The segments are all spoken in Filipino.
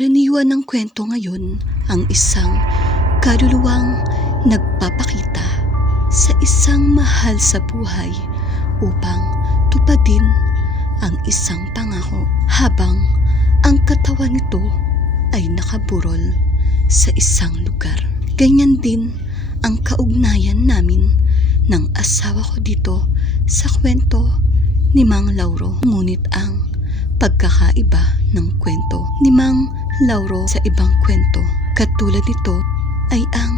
Karaniwan ng kwento ngayon ang isang kaluluwang nagpapakita sa isang mahal sa buhay upang tupadin ang isang pangako habang ang katawan nito ay nakaburol sa isang lugar. Ganyan din ang kaugnayan namin ng asawa ko dito sa kwento ni Mang Lauro. Ngunit ang pagkakaiba ng kwento ni Mang Lauro sa ibang kwento katulad nito ay ang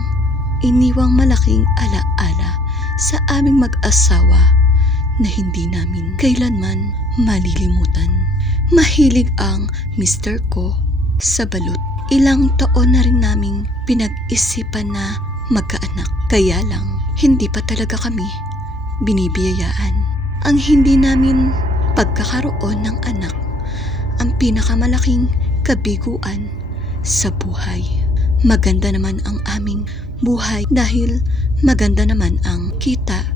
iniwang malaking alaala sa aming mag-asawa na hindi namin kailanman malilimutan. Mahilig ang mister ko sa balut. Ilang taon na rin naming pinag-isipan na magkaanak. Kaya lang, hindi pa talaga kami binibiyayaan. Ang hindi namin pagkakaroon ng anak ang pinakamalaking kabiguan sa buhay. Maganda naman ang aming buhay dahil maganda naman ang kita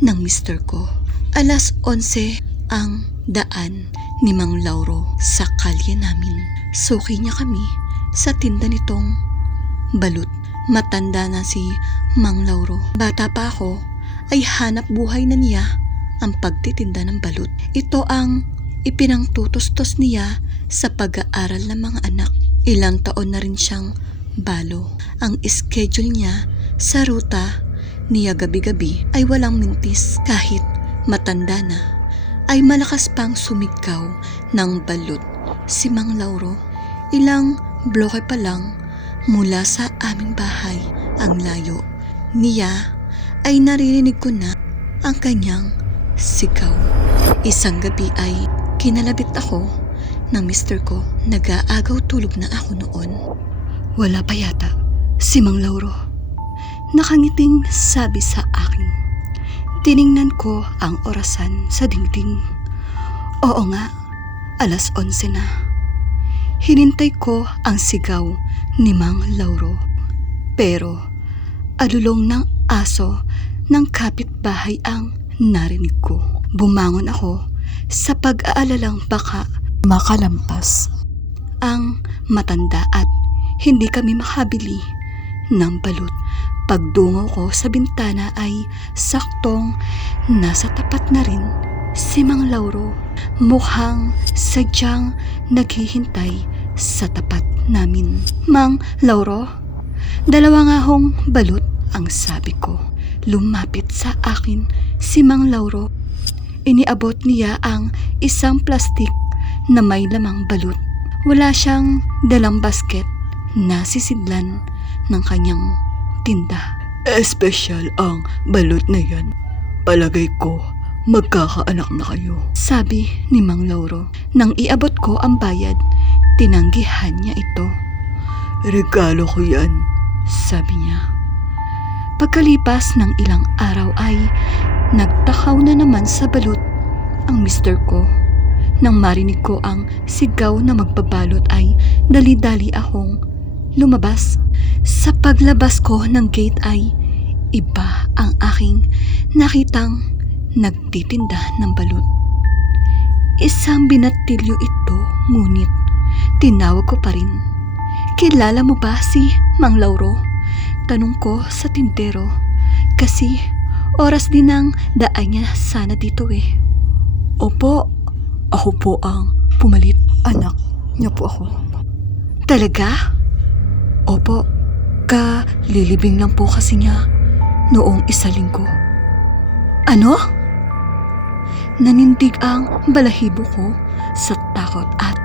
ng mister ko. 11:00 ang daan ni Mang Lauro sa kalye namin. Suki niya kami sa tinda nitong balut. Matanda na si Mang Lauro. Bata pa ako ay hanap buhay na niya ang pagtitinda ng balut. Ito ang ipinangtutustos niya sa pag-aaral ng mga anak. Ilang taon na rin siyang balo. Ang schedule niya sa ruta niya gabi-gabi ay walang mintis. Kahit matanda na, ay malakas pang sumigaw ng balut si Mang Lauro. Ilang bloke pa lang mula sa aming bahay ang layo niya ay naririnig ko na ang kanyang sigaw. Isang gabi ay kinalabit ako ng mister ko. Nag-aagaw tulog na ako noon. Wala pa yata si Mang Lauro. Nakangiting sabi sa akin. Tiningnan ko ang orasan sa dingding. Oo nga, 11:00 na. Hinintay ko ang sigaw ni Mang Lauro. Pero alulong ng aso ng kapitbahay ang narinig ko. Bumangon ako sa pag-aalalang baka makalampas ang matanda at hindi kami makabili ng balut. Pagdungo ko sa bintana ay saktong nasa tapat na rin si Mang Lauro. Mukhang sadyang naghihintay sa tapat namin. Mang Lauro, dalawa nga hong balut ang sabi ko. Lumapit sa akin si Mang Lauro. Iniabot niya ang isang plastik na may lamang balut. Wala siyang dalang basket na sisidlan ng kanyang tinda. Espesyal ang balut na yan. Palagay ko, magkakaanak na kayo, sabi ni Mang Lauro. Nang iabot ko ang bayad, tinanggihan niya ito. Regalo ko yan, sabi niya. Pagkalipas ng ilang araw ay nagtakaw na naman sa balut ang mister ko. Nang marinig ko ang sigaw na magbabalot ay dali-dali akong lumabas. Sa paglabas ko ng gate ay iba ang aking nakitang nagtitinda ng balut. Isang binatilyo ito, ngunit tinawag ko pa rin. Kilala mo ba si Mang Lauro? Tanong ko sa tindero kasi oras din ang daan niya sana dito eh. Opo, ako po ang pumalit. Anak niya po ako. Talaga? Opo, kalilibing lang po kasi niya noong 1 linggo. Ano? Nanindig ang balahibo ko sa takot at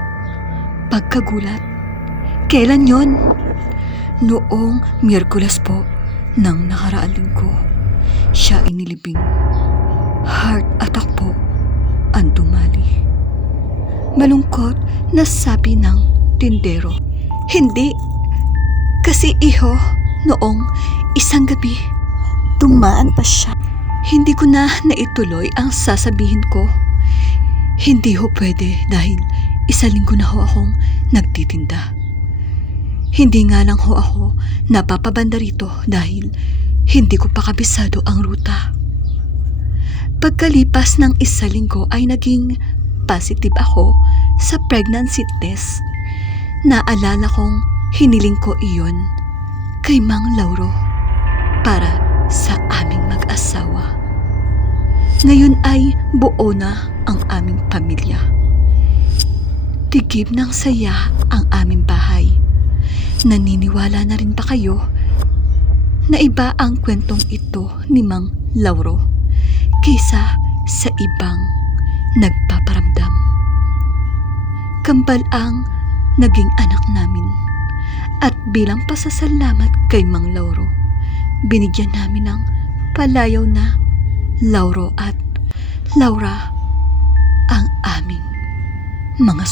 pagkagulat. Kailan yon? Noong Miyerkules po ng nakaraang linggo. Siya inilibing. Heart attack po ang dumali. Malungkot na sabi ng tindero. Hindi. Kasi iho, noong isang gabi, tumaan pa siya. Hindi ko na naituloy ang sasabihin ko. Hindi ho pwede dahil 1 linggo na ho akong nagtitinda. Hindi nga lang ho ako napapabanda rito dahil hindi ko pa kabisado ang ruta. Pagkalipas ng 1 linggo ay naging positive ako sa pregnancy test. Naalala kong hiniling ko iyon kay Mang Lauro para sa aming mag-asawa. Ngayon ay buo na ang aming pamilya. Tigib ng saya ang aming bahay. Naniniwala na rin ba kayo na iba ang kwentong ito ni Mang Lauro kaysa sa ibang nagpaparamdam? Kambal ang naging anak namin at bilang pasasalamat kay Mang Lauro, binigyan namin ng palayaw na Lauro at Laura ang aming mga